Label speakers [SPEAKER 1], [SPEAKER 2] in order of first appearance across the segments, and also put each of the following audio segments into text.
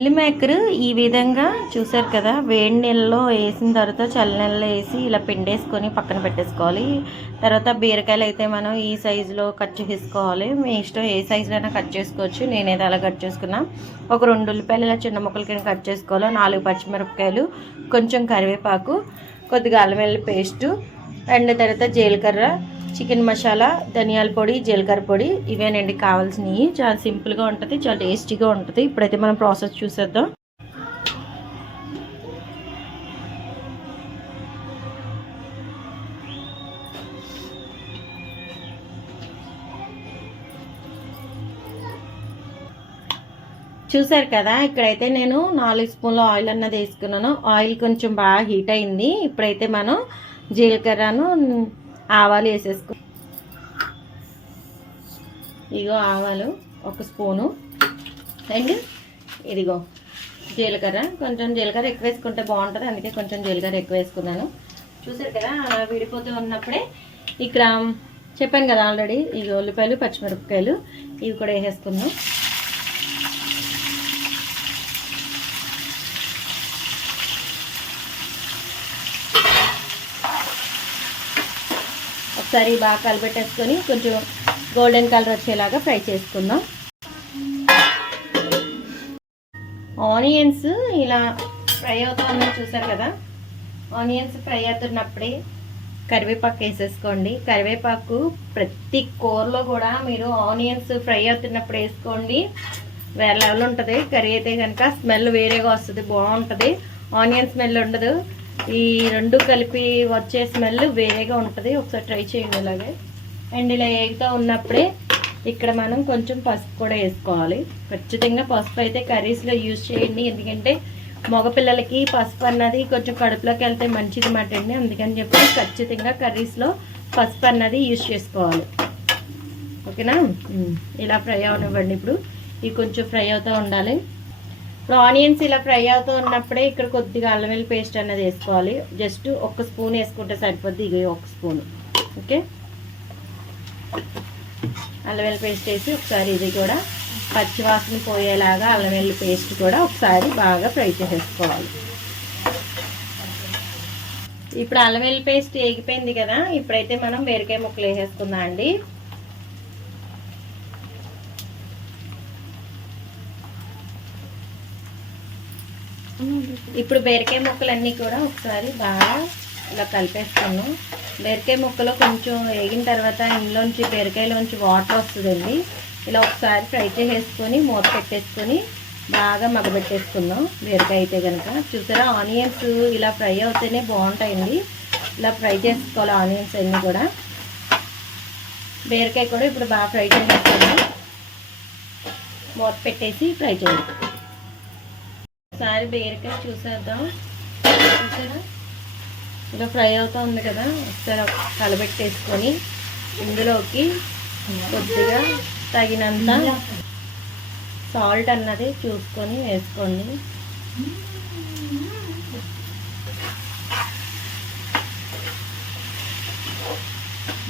[SPEAKER 1] Meal maker ఈ విధంగా చూసారు కదా వేడి నీళ్ళలో వేసిన తర్వాత చల్ల నీళ్ళలో వేసి ఇలా పిండేసుకొని పక్కన పెట్టేసుకోవాలి. తర్వాత బీరకాయలు అయితే మనం ఈ సైజులో కట్ చేసుకోవాలి. మీ ఇష్టం ఏ సైజులో అయినా కట్ చేసుకోవచ్చు. నేనైతే అలా కట్ చేసుకున్నా. ఒక రెండు ఉల్లిపాయలు ఇలా చిన్న ముక్కల కింద కట్ చేసుకోవాలి? నాలుగు పచ్చిమిరపకాయలు కొంచెం కరివేపాకు కొద్దిగా అల్లం వెల్లుల్లి పేస్టు అండ్ తర్వాత జీలకర్ర చికెన్ మసాలా ధనియాల పొడి జీలకర్ర పొడి ఇవేనండి కావాల్సినవి. చాలా సింపుల్గా ఉంటుంది చాలా టేస్టీగా ఉంటుంది. ఇప్పుడైతే మనం ప్రాసెస్ చూసేద్దాం. చూసారు కదా ఇక్కడైతే నేను నాలుగు స్పూన్ల ఆయిల్ అన్నది వేసుకున్నాను. ఆయిల్ కొంచెం బాగా హీట్ అయింది. ఇప్పుడైతే మనం జీలకర్రను ఆవాలు వేసేసుకో. ఇదిగో ఆవాలు ఒక స్పూను. అండ్ ఇదిగో జీలకర్ర. కొంచెం జీలకర్ర ఎక్కువ వేసుకుంటే బాగుంటుంది. అందుకే కొంచెం జీలకర్ర ఎక్కువ వేసుకున్నాను. చూసారు కదా అలా విడిపోతూ ఉన్నప్పుడే ఇక్కడ చెప్పాను కదా ఆల్రెడీ ఇవి ఉల్లిపాయలు పచ్చిమిరపకాయలు ఇవి కూడా వేసేసుకున్నాను. ఒకసారి బాగా కలిపెట్టేసుకొని కొంచెం గోల్డెన్ కలర్ వచ్చేలాగా ఫ్రై చేసుకుందాం. ఆనియన్స్ ఇలా ఫ్రై అవుతా ఉందని చూసారు కదా? ఆనియన్స్ ఫ్రై అవుతున్నప్పుడే కరివేపాకు వేసేసుకోండి. కరివేపాకు ప్రతి కూరలో కూడా మీరు ఆనియన్స్ ఫ్రై అవుతున్నప్పుడు వేసుకోండి. వేరే లెవెల్ ఉంటుంది. కర్రీ అయితే కనుక స్మెల్ వేరేగా వస్తుంది. బాగుంటుంది. ఆనియన్ స్మెల్ ఉండదు. ఈ రెండు కలిపి వచ్చే స్మెల్ వేరేగా ఉంటుంది. ఒకసారి ట్రై చేయండి ఇలాగే అండ్ ఇలా ఏగుతూ ఉన్నప్పుడే ఇక్కడ మనం కొంచెం పసుపు కూడా వేసుకోవాలి. ఖచ్చితంగా పసుపు అయితే కర్రీస్లో యూజ్ చేయండి. ఎందుకంటే మగపిల్లలకి పసుపు అన్నది కొంచెం కడుపులోకి వెళ్తే మంచిది మాట అండి. అందుకని చెప్పి ఖచ్చితంగా కర్రీస్లో పసుపు అన్నది యూజ్ చేసుకోవాలి. ఓకేనా? ఇలా ఫ్రై అవనివ్వండి ఇప్పుడు. ఇవి కొంచెం ఫ్రై అవుతూ ఉండాలి. ఇప్పుడు ఆనియన్స్ ఇలా ఫ్రై అవుతూ ఉన్నప్పుడే ఇక్కడ కొద్దిగా అల్లం వెల్లుల్లి పేస్ట్ అన్నది వేసుకోవాలి. జస్ట్ ఒక స్పూన్ వేసుకుంటే సరిపోద్ది. ఇక ఒక స్పూన్. ఓకే? అల్లం పేస్ట్ వేసి ఒకసారి ఇది కూడా పచ్చివాసన పోయేలాగా అల్లం వెల్లుల్లి పేస్ట్ కూడా ఒకసారి బాగా ఫ్రై చేసేసుకోవాలి. ఇప్పుడు అల్లం పేస్ట్ ఏగిపోయింది కదా ఇప్పుడైతే మనం బీరకాయ ముక్కలు వేసేసుకుందాం అండి. ఇప్పుడు బీరకాయ ముక్కలన్నీ కూడా ఒకసారి బాగా ఇలా కలిపేస్తాను. బీరకాయ ముక్కలు కొంచెం వేగిన తర్వాత ఇందులోంచి బీరకాయలోంచి వాటర్ వస్తుందండి. ఇలా ఒకసారి ఫ్రై చేసేసుకొని మూత పెట్టేసుకొని బాగా మగబెట్టేసుకుందాం బీరకాయ అయితే కనుక చూసారా ఆనియన్స్ ఇలా ఫ్రై అవుతేనే బాగుంటాయండి. ఇలా ఫ్రై చేసుకోవాలి ఆనియన్స్ అన్నీ కూడా. బీరకాయ కూడా ఇప్పుడు బాగా ఫ్రై చేసేస్తాను మూత పెట్టేసి ఫ్రై చేయాలి ఒకసారి బీరకాయ చూసేద్దాం. చూసారా? ఇలా ఫ్రై అవుతూ ఉంది కదా. ఒకసారి కలబెట్టేసుకొని ఇందులోకి కొద్దిగా తగినంత సాల్ట్ అన్నది చూసుకొని వేసుకోండి.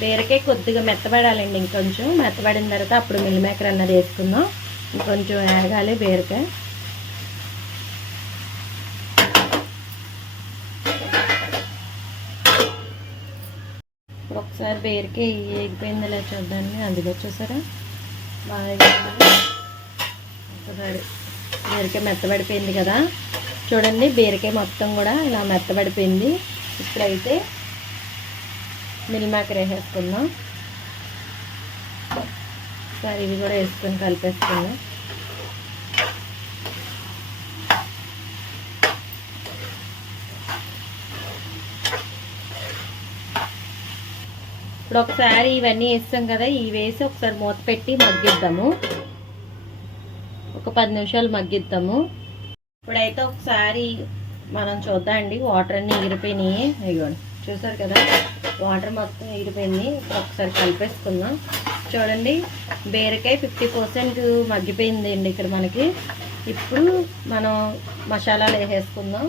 [SPEAKER 1] బీరకాయ కొద్దిగా మెత్తబడాలండి ఇంకొంచెం. మెత్తబడిన తర్వాత అప్పుడు మిల్ మేకర్ అన్నది వేసుకుందాం. ఇంకొంచెం ఏరగాలి బీరకాయ. సార్ బేరికే బీరకాయ ఎగిపోయిందిలే చూద్దాండి అందులో చూసారా? బాగా ఒకసారి బీరకాయ మెత్తబడిపోయింది కదా. చూడండి బీరకాయ మొత్తం కూడా ఇలా మెత్తబడిపోయింది. ఇప్పుడైతే మిల్ వేసేసుకుందాం. ఒకసారి ఇవి కూడా వేసుకొని కలిపేసుకుందాం. ఇప్పుడు ఒకసారి ఇవన్నీ వేస్తాం కదా ఇవి వేసి ఒకసారి మూత పెట్టి మగ్గిద్దాము. ఒక పది నిమిషాలు మగ్గిద్దాము. ఇప్పుడైతే ఒకసారి మనం చూద్దామండి వాటర్ అన్నీ ఎగిరిపోయినాయి. అయ్యో చూసారు కదా వాటర్ మొత్తం ఎగిరిపోయింది. ఒకసారి కలిపేసుకుందాం. చూడండి బీరకాయ ఫిఫ్టీ పర్సెంట్ మగ్గిపోయింది అండి ఇక్కడ మనకి. ఇప్పుడు మనం మసాలాలు వేసేసుకుందాం.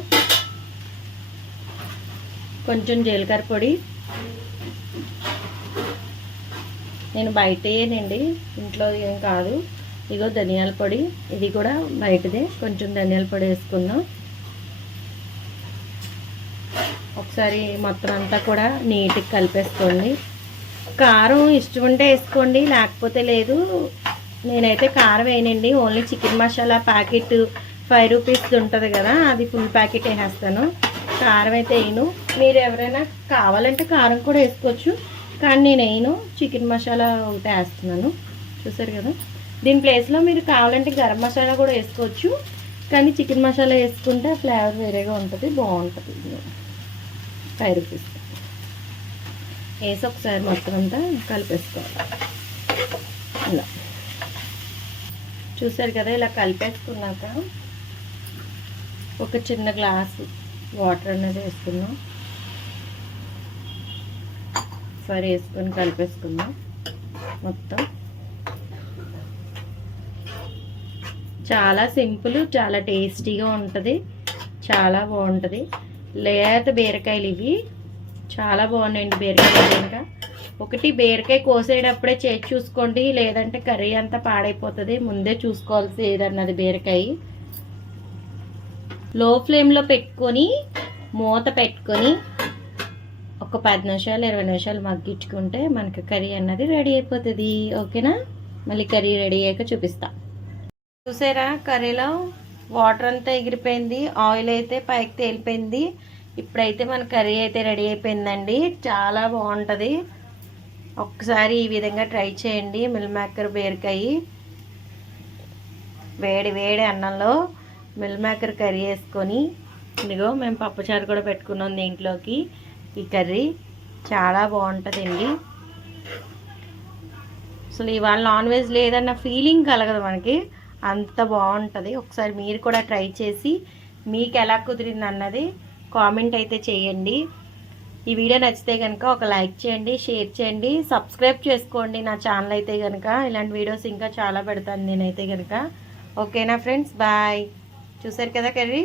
[SPEAKER 1] కొంచెం జీలకర్ర పొడి నేను బయటేనండి ఇంట్లో ఏం కాదు. ఇదిగో ధనియాల పొడి ఇది కూడా బయటదే. కొంచెం ధనియాల పొడి వేసుకుందాం ఒకసారి మొత్తం అంతా కూడా నీట్గా కలిపేసుకోండి. కారం ఇష్టం ఉంటే వేసుకోండి లేకపోతే లేదు. నేనైతే కారం వేయనండి. Only chicken masala packet five rupees ఉంటుంది కదా అది ఫుల్ ప్యాకెట్ వేసేస్తాను. కారం అయితే వేయను. మీరు ఎవరైనా కావాలంటే కారం కూడా వేసుకోవచ్చు. కానీ నేను వేయను. చికెన్ మసాలా ఒకటి వేస్తున్నాను. చూసారు కదా? దీని ప్లేస్లో మీరు కావాలంటే గరం మసాలా కూడా వేసుకోవచ్చు. కానీ చికెన్ మసాలా వేసుకుంటే ఫ్లేవర్ వేరేగా ఉంటుంది బాగుంటుంది. Five rupees. వేసి ఒకసారి మొత్తం అంతా కలిపేసుకోవాలి. ఇలా చూసారు కదా? ఇలా కలిపేసుకున్నాక ఒక చిన్న గ్లాసు వాటర్ అనేది వేసుకున్నాం సరే వేసుకొని కలిపేసుకుందాం మొత్తం. చాలా సింపుల్ చాలా టేస్టీగా ఉంటుంది. చాలా బాగుంటుంది. లేత బీరకాయలు ఇవి. చాలా బాగున్నాయండి బీరకాయలు ఇంకా. ఒకటి బీరకాయ కోసేటప్పుడే చేసి చూసుకోండి. లేదంటే కర్రీ అంతా పాడైపోతుంది. ముందే చూసుకోవాల్సి ఏదన్నది బీరకాయ. లో ఫ్లేమ్లో పెట్టుకొని మూత పెట్టుకొని ఒక పది నిమిషాలు ఇరవై నిమిషాలు మగ్గించుకుంటే మనకి కర్రీ అన్నది రెడీ అయిపోతుంది. ఓకేనా? మళ్ళీ కర్రీ రెడీ అయ్యాక చూపిస్తా. చూసారా? కర్రీలో వాటర్ అంతా ఎగిరిపోయింది. ఆయిల్ అయితే పైకి తేలిపోయింది. ఇప్పుడైతే మన కర్రీ అయితే రెడీ అయిపోయిందండి. చాలా బాగుంటుంది. ఒక్కసారి ఈ విధంగా ట్రై చేయండి. మిల్ మేకర్ బీరకాయ వేడి వేడి అన్నంలో. మిల్ మేకర్ కర్రీ వేసుకొని ఇదిగో మేము పప్పుచారు కూడా పెట్టుకున్నాం దీంట్లోకి. ఈ కర్రీ చాలా బాగుంటుందండి. అసలు ఇవాళ నాన్ వెజ్ లేదన్న ఫీలింగ్ కలగదు మనకి. అంత బాగుంటుంది. ఒకసారి మీరు కూడా ట్రై చేసి మీకు ఎలా కుదిరింది అన్నది కామెంట్ అయితే చేయండి. ఈ వీడియో నచ్చితే కనుక ఒక లైక్ చేయండి షేర్ చేయండి సబ్స్క్రైబ్ చేసుకోండి నా ఛానల్ అయితే కనుక ఇలాంటి వీడియోస్ ఇంకా చాలా పెడతాను నేనైతే కనుక ఓకేనా ఫ్రెండ్స్? బాయ్. చూసారు కదా కర్రీ?